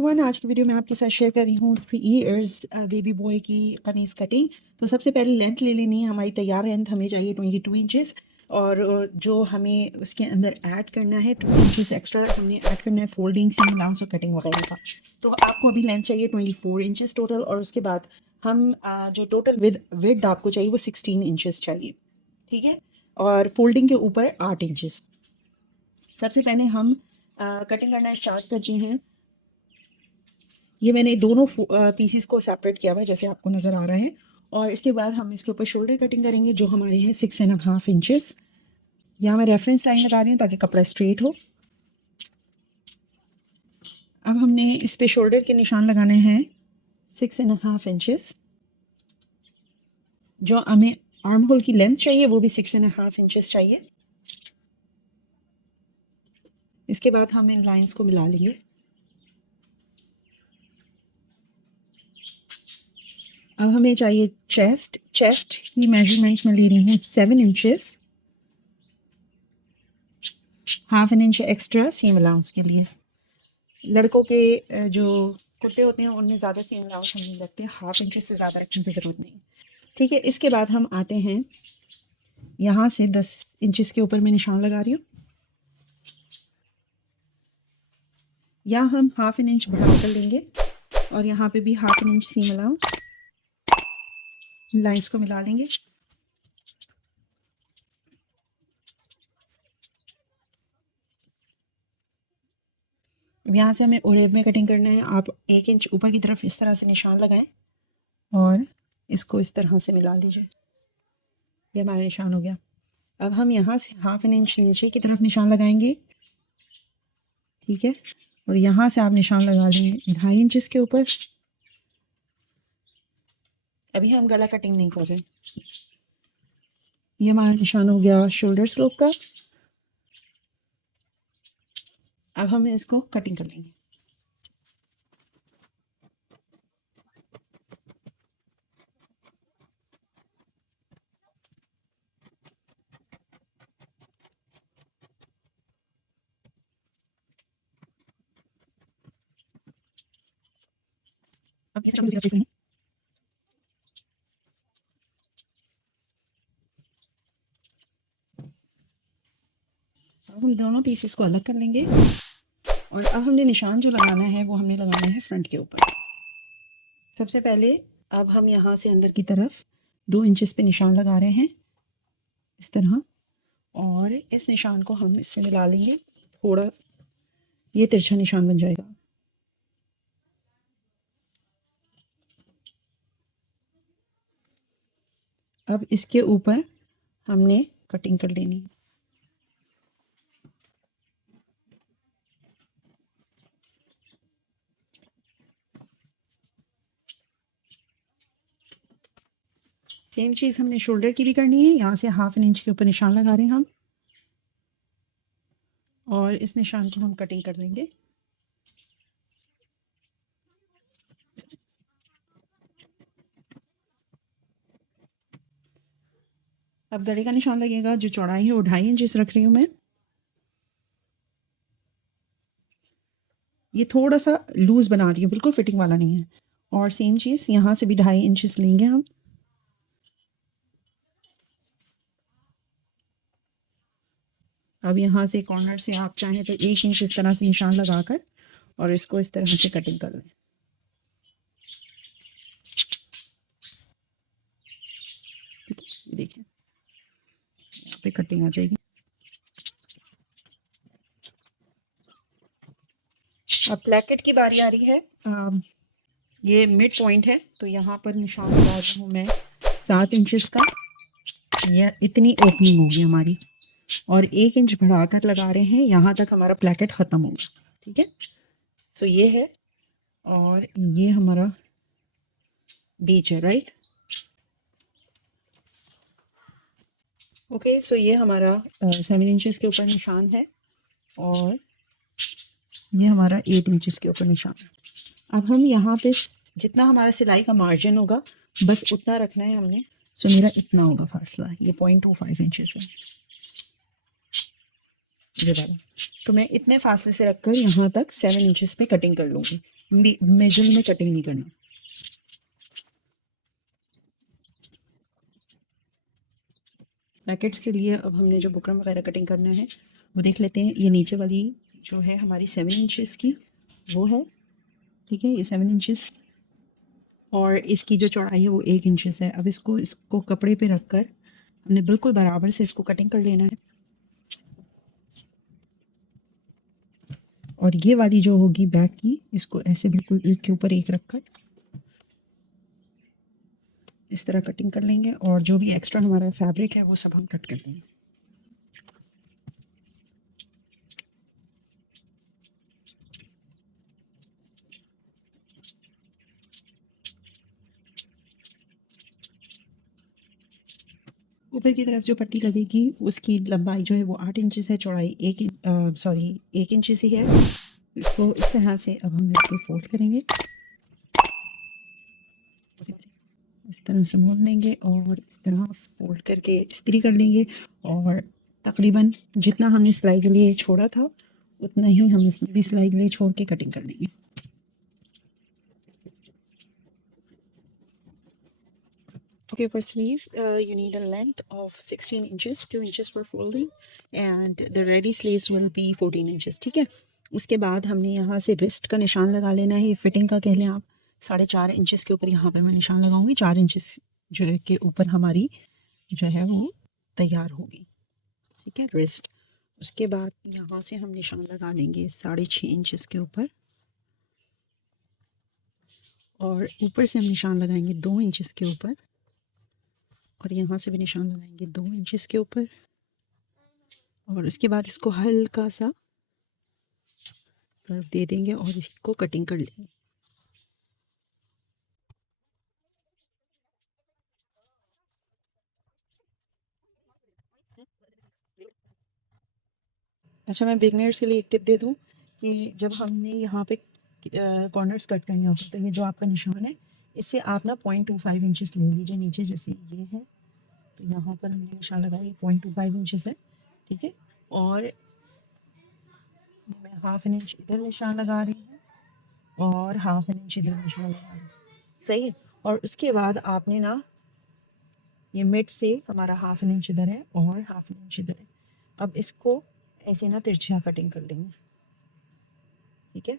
Everyone, आज की video में आपके साथ शेयर कर रही हूँ 3 इयर्स बेबी बॉय की कमीज़ कटिंग। तो सबसे पहले लेंथ ले लेनी है। हमारी तैयार लेंथ हमें चाहिए 22 इंचेस और जो हमें उसके अंदर ऐड करना है 2 इंचेस एक्स्ट्रा हमने ऐड करना है फोल्डिंग, सीम अलाउंस और कटिंग वगैरह का। तो आपको अभी लेंथ चाहिए 24 इंचेस टोटल और उसके बाद हम जो टोटल विड्थ आपको चाहिए वो 16 इंचेस चाहिए, ठीक है। और फोल्डिंग के ऊपर 8 इंचेस। सबसे पहले हम कटिंग करना स्टार्ट करते हैं। ये मैंने दोनों पीसीस को सेपरेट किया हुआ है जैसे आपको नज़र आ रहा है। और इसके बाद हम इसके ऊपर शोल्डर कटिंग करेंगे जो हमारे हैं 6.5 इंचेस। यहाँ मैं रेफरेंस लाइन लगा रही हूँ ताकि कपड़ा स्ट्रेट हो। अब हमने इस पे शोल्डर के निशान लगाने हैं 6.5 इंचेस। जो हमें आर्म होल की लेंथ चाहिए वो भी 6.5 इंचेस चाहिए। इसके बाद हम इन लाइंस को मिला लेंगे। अब हमें चाहिए चेस्ट की मेजरमेंट में ले रही हूँ 7 inches, ½ inch extra seam allowance के लिए। लड़कों के जो कुर्ते होते हैं उनमें ज़्यादा सीम अलाउंस हम नहीं लगते, ½ इंच से ज़्यादा रखने की ज़रूरत नहीं, ठीक है। इसके बाद हम आते हैं यहाँ से 10 इंचेस के ऊपर मैं निशान लगा रही हूँ। या हम ½ इंच बढ़ा कर लेंगे और यहाँ पे भी ½ इंच सीम अलाउंस, लाइंस को मिला लेंगे। यहाँ से हमें ओरेब में कटिंग करना है। आप 1 इंच ऊपर की तरफ इस तरह से निशान लगाएं और इसको इस तरह से मिला लीजिए। ये हमारा निशान हो गया। अब हम यहाँ से ½ इंच नीचे की तरफ निशान लगाएंगे, ठीक है। और यहाँ से आप निशान लगा लेंगे 2.5 इंच के ऊपर। अभी हम गला कटिंग नहीं कर रहे। ये हमारा निशान हो गया शोल्डर स्लोप का। अब हम इसको कटिंग कर लेंगे। अब इस तरह से नहीं, अब हम दोनों पीसेस को अलग कर लेंगे और अब हमने निशान जो लगाना है वो हमने लगाना है फ्रंट के ऊपर। सबसे पहले अब हम यहाँ से अंदर की तरफ 2 इंचेस पे निशान लगा रहे हैं इस तरह, और इस निशान को हम इससे मिला लेंगे थोड़ा, ये तिरछा निशान बन जाएगा। अब इसके ऊपर हमने कटिंग कर लेनी है। सेम चीज़ हमने शोल्डर की भी करनी है। यहाँ से ½ इंच के ऊपर निशान लगा रहे हैं हम और इस निशान को हम कटिंग कर लेंगे। अब गले का निशान लगेगा। जो चौड़ाई है वो 2.5 इंच रख रही हूँ मैं। ये थोड़ा सा लूज बना रही हूँ, बिल्कुल फिटिंग वाला नहीं है। और सेम चीज़ यहाँ से भी 2.5 इंच लेंगे हम। अब यहाँ से कॉर्नर से आप चाहें तो 1 इंच इस तरह से निशान लगाकर और इसको इस तरह से कटिंग कर लें। देखिए यहाँ पे कटिंग आ जाएगी। अब प्लेकेट की बारी आ रही है। ये मिड पॉइंट है तो यहाँ पर निशान लगा रही हूँ मैं 7 इंचेस का। यह इतनी ओपनिंग होगी हमारी और 1 इंच बढ़ाकर लगा रहे हैं, यहाँ तक हमारा प्लेकेट ख़त्म होगा, ठीक है। सो ये है और ये हमारा बीच है, राइट। ओके, सो ये हमारा 7 इंचेस के ऊपर निशान है और ये हमारा 8 इंचेस के ऊपर निशान है। अब हम यहाँ पे जितना हमारा सिलाई का मार्जिन होगा बस उतना रखना है हमने। सो मेरा इतना होगा फासला, ये 0.25 इंचेस है ये वाला। तो मैं इतने फासले से रखकर यहाँ तक 7 इंचेस पे कटिंग कर लूँगी। मिडल में कटिंग नहीं करना। पैकेट्स के लिए अब हमने जो बुकरम वगैरह कटिंग करना है वो देख लेते हैं। ये नीचे वाली जो है हमारी 7 इंचेस की वो है, ठीक है, ये 7 इंचेस, और इसकी जो चौड़ाई है वो 1 इंचेस है। अब इसको कपड़े पे रखकर हमने बिल्कुल बराबर से इसको कटिंग कर लेना है। और ये वाली जो होगी बैक की, इसको ऐसे बिल्कुल एक के ऊपर एक रखकर इस तरह कटिंग कर लेंगे, और जो भी एक्स्ट्रा हमारा फैब्रिक है वो सब हम कट कर देंगे। ऊपर की तरफ जो पट्टी लगेगी उसकी लंबाई जो है वो 8 इंचेस है, चौड़ाई सॉरी 1 इंच ही है। इसको इस तरह से अब हम इसको फोल्ड करेंगे, इस तरह से मोड़ लेंगे और इस तरह फोल्ड करके इस्त्री कर लेंगे। और तकरीबन जितना हमने सिलाई के लिए छोड़ा था उतना ही हम इसमें भी सिलाई के लिए छोड़ के कटिंग कर लेंगे। Okay, for sleeves, you need a length of 16 inches, 2 inches for folding, and the ready sleeves will be 14 inches, ठीक है। उसके बाद हमने यहाँ से रिस्ट का निशान लगा लेना है, ये फिटिंग का कह लें आप। 4.5 इंचेस के ऊपर यहाँ पे मैं निशान लगाऊंगी, 4 इंचेस जो है के ऊपर हमारी जो है वो तैयार होगी, ठीक है, रिस्ट। उसके बाद यहाँ से हम निशान लगा लेंगे 6.5 इंचेस के ऊपर, और ऊपर से हम निशान लगाएंगे 2 इंचेस के ऊपर, और यहाँ से भी निशान लगाएंगे 2 इंचेस के ऊपर, और उसके बाद इसको हल्का सा कर्व दे देंगे और इसको कटिंग कर लेंगे। अच्छा, मैं बिगनर्स के लिए एक टिप दे दूँ कि जब हमने यहाँ पे कॉर्नर्स कट करने होते हैं तो ये जो आपका निशान है इससे आप ना 0.25 इंचेस ले लीजिए नीचे, जैसे ये है तो यहाँ पर हमने निशान लगाया, ये 0.25 इंचेस है, ठीक है। और मैं 1/2 इंच इधर निशान लगा रही हूँ और 1/2 इंच इधर निशान लगा रही हूँ, सही है। और उसके बाद आपने ना ये मिड से हमारा 1/2 इंच इधर है और 1/2 इंच इधर है। अब इसको ऐसे ना तिरछा कटिंग कर लेंगे, ठीक है,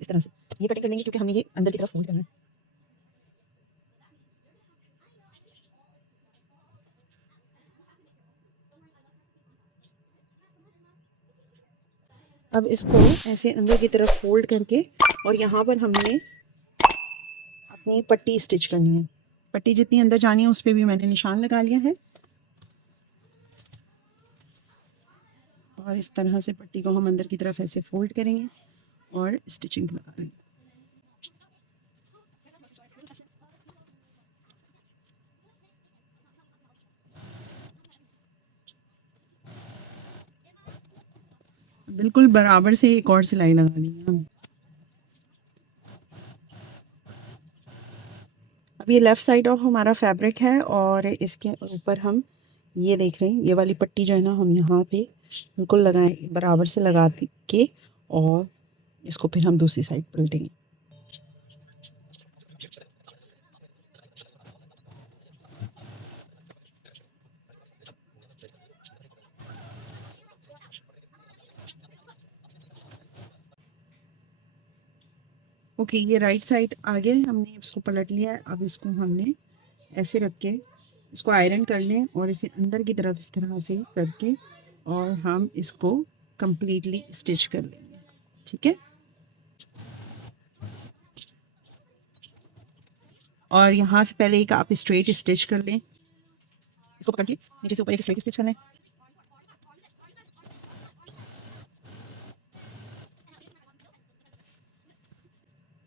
इस तरह से ये कटिंग कर लेंगे क्योंकि हमें ये अंदर की तरफ फोल्ड करना है। अब इसको ऐसे अंदर की तरफ फोल्ड करके और यहाँ पर हमने अपनी पट्टी स्टिच करनी है। पट्टी जितनी अंदर जानी है उस पर भी मैंने निशान लगा लिया है, और इस तरह से पट्टी को हम अंदर की तरफ ऐसे फोल्ड करेंगे और स्टिचिंग लगा लेंगे। बिल्कुल बराबर से एक और सिलाई लगा लेंगे हम। अब ये लेफ़्ट साइड ऑफ हमारा फैब्रिक है और इसके ऊपर हम ये देख रहे हैं, ये वाली पट्टी जो है ना हम यहाँ पे बिल्कुल लगाएं, बराबर से लगा के, और इसको फिर हम दूसरी साइड पलटेंगे। ओके, ये राइट साइड आगे हमने इसको पलट लिया है। अब इसको हमने ऐसे रख के इसको आयरन कर लें और इसे अंदर की तरफ इस तरह से करके और हम इसको कंप्लीटली स्टिच कर लेंगे, ठीक है। और यहाँ से पहले एक आप स्ट्रेट स्टिच कर लें, इसको पकड़ के नीचे से ऊपर एक स्ट्रेट स्टिच कर लें।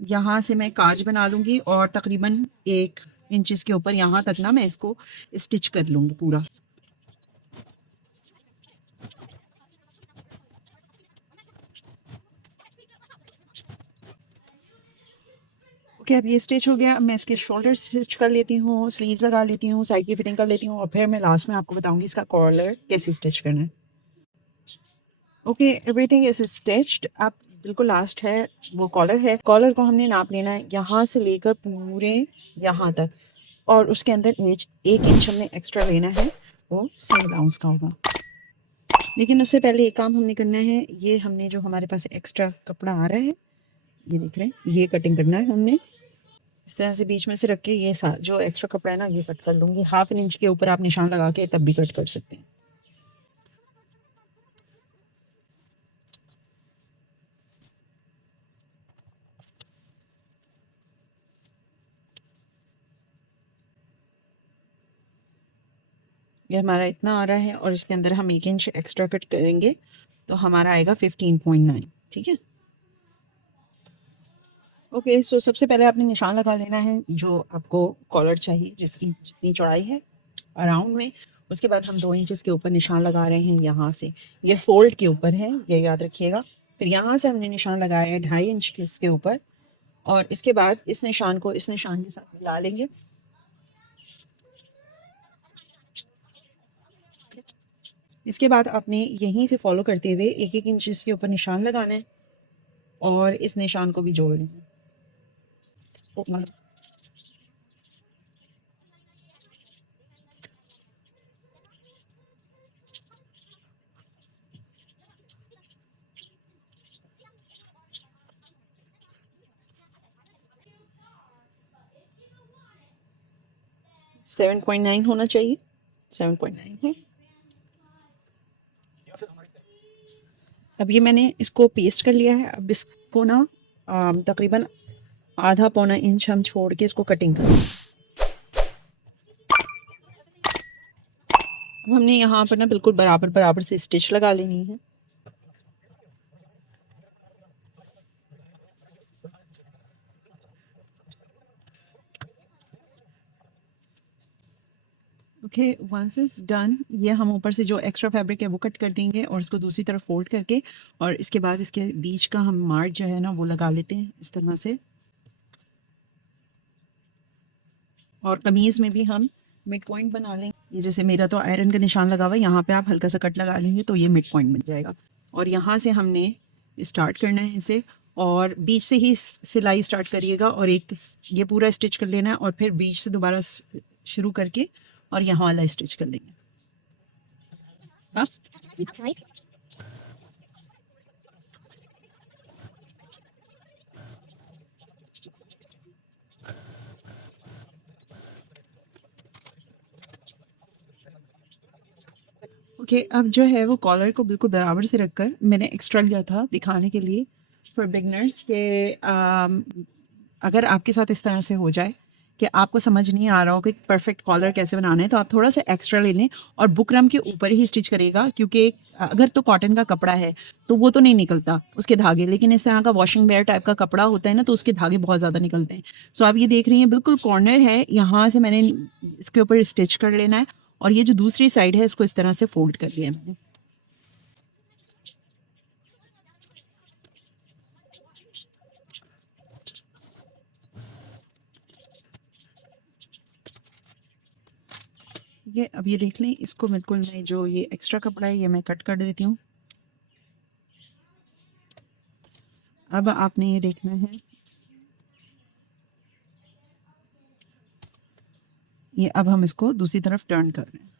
यहाँ से मैं काज बना लूँगी और तकरीबन 1 इंच के ऊपर यहाँ तक ना मैं इसको स्टिच कर लूँगी पूरा। ओके, अब ये स्टिच हो गया। अब मैं इसके शोल्डर स्टिच कर लेती हूँ, स्लीव्स लगा लेती हूँ, साइड की फिटिंग कर लेती हूँ, और फिर मैं लास्ट में आपको बताऊँगी इसका कॉलर कैसे स्टिच करना है। Okay, everything is stitched. अब बिल्कुल लास्ट है वो कॉलर है। कॉलर को हमने नाप लेना है यहाँ से लेकर पूरे यहाँ तक, और उसके अंदर इंच 1 इंच हमने एक्स्ट्रा लेना है, वो 7 आउंस का होगा। लेकिन उससे पहले एक काम हमने करना है, ये हमने जो हमारे पास एक्स्ट्रा कपड़ा आ रहा है, ये देख रहे हैं, ये कटिंग करना है हमने। इस तरह से बीच में से रख के ये जो एक्स्ट्रा कपड़ा है ना, ये कट कर लूँगी। 1/2 इंच के ऊपर आप निशान लगा के तब भी कट कर सकते हैं। ये हमारा इतना आ रहा है और इसके अंदर हम 1 इंच एक्स्ट्रा कट करेंगे तो हमारा आएगा 15.9। ठीक है, ओके। सो सबसे पहले आपने निशान लगा लेना है जो आपको कॉलर चाहिए, जिसकी जितनी चौड़ाई है अराउंड में। उसके बाद हम 2 इंचेस के ऊपर निशान लगा रहे हैं यहाँ से, ये फोल्ड के ऊपर है, ये याद रखिएगा। फिर यहाँ से हमने निशान लगाया है 2.5 इंच के इसके ऊपर, और इसके बाद इस निशान को इस निशान के साथ मिला लेंगे। इसके बाद आपने यहीं से फॉलो करते हुए 1-1 इंच इसके ऊपर निशान लगाना है और इस निशान को भी जोड़ लेना है। 7.9 होना चाहिए, 7.9 है। अब ये मैंने इसको पेस्ट कर लिया है। अब इसको ना तकरीबन आधा पौना इंच हम छोड़ के इसको कटिंग करें। अब हमने यहाँ पर ना बिल्कुल बराबर बराबर से स्टिच लगा लेनी है। ओके, वंस इज डन, ये हम ऊपर से जो एक्स्ट्रा फैब्रिक है वो कट कर देंगे और इसको दूसरी तरफ फोल्ड करके, और इसके बाद इसके बीच का हम मार्क जो है ना वो लगा लेते हैं इस तरह से। और कमीज में भी हम मिड पॉइंट बना लेंगे। ये जैसे मेरा तो आयरन का निशान लगा हुआ है, यहाँ पे आप हल्का सा कट लगा लेंगे तो ये मिड पॉइंट बन जाएगा। और यहाँ से हमने स्टार्ट करना है इसे, और बीच से ही सिलाई स्टार्ट करिएगा और एक ये पूरा स्टिच कर लेना है, और फिर बीच से दोबारा शुरू करके और यहाँ वाला स्टिच कर लेंगे। हाँ, ओके। अब जो है वो कॉलर को बिल्कुल बराबर से रखकर मैंने एक्स्ट्रा लिया था दिखाने के लिए फॉर बिगनर्स के, अगर आपके साथ इस तरह से हो जाए कि आपको समझ नहीं आ रहा हो कि परफेक्ट कॉलर कैसे बनाना है, तो आप थोड़ा सा एक्स्ट्रा ले लें और बुकरम के ऊपर ही स्टिच करिएगा, क्योंकि अगर तो कॉटन का कपड़ा है तो वो तो नहीं निकलता उसके धागे, लेकिन इस तरह का वॉशिंग वेयर टाइप का कपड़ा होता है ना, तो उसके धागे बहुत ज़्यादा निकलते हैं। सो आप ये देख रही हैं बिल्कुल कॉर्नर है, यहाँ से मैंने इसके ऊपर स्टिच कर लेना है, और ये जो दूसरी साइड है इसको इस तरह से फोल्ड कर लिया मैंने। ये अब ये देख लें, इसको बिल्कुल मैं जो ये एक्स्ट्रा कपड़ा है ये मैं कट कर देती हूँ। अब आपने ये देखना है, ये अब हम इसको दूसरी तरफ टर्न कर रहे हैं।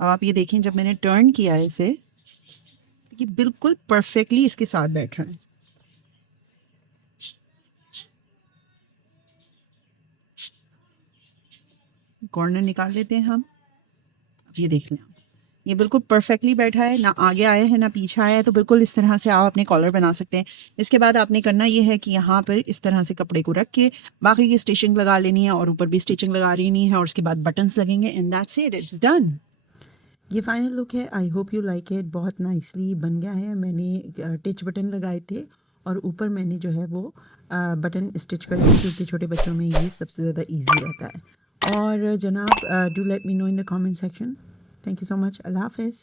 अब आप ये देखें, जब मैंने टर्न किया है इसे, तो ये बिल्कुल परफेक्टली इसके साथ बैठ रहा है। कॉर्नर निकाल लेते हैं हम। ये देख लें, ये बिल्कुल परफेक्टली बैठा है, ना आगे आया है ना पीछे आया है, तो बिल्कुल इस तरह से आप अपने कॉलर बना सकते हैं। इसके बाद आपने करना ये है कि यहाँ पर इस तरह से कपड़े को रख के बाकी की स्टिचिंग लगा लेनी है, और ऊपर भी स्टिचिंग लगा लेनी है, और उसके बाद बटन्स लगेंगे, and that's it, it's done. ये फाइनल लुक है। I hope you like it. बहुत नाइसली बन गया है। मैंने टच बटन लगाए थे और ऊपर मैंने जो है वो बटन स्टिच कर दिए, क्योंकि छोटे बच्चों में ये सबसे ज़्यादा इजी रहता है। और जनाब, do let me know in the comment section. Thank you so much. अल्लाह हाफ़िज़।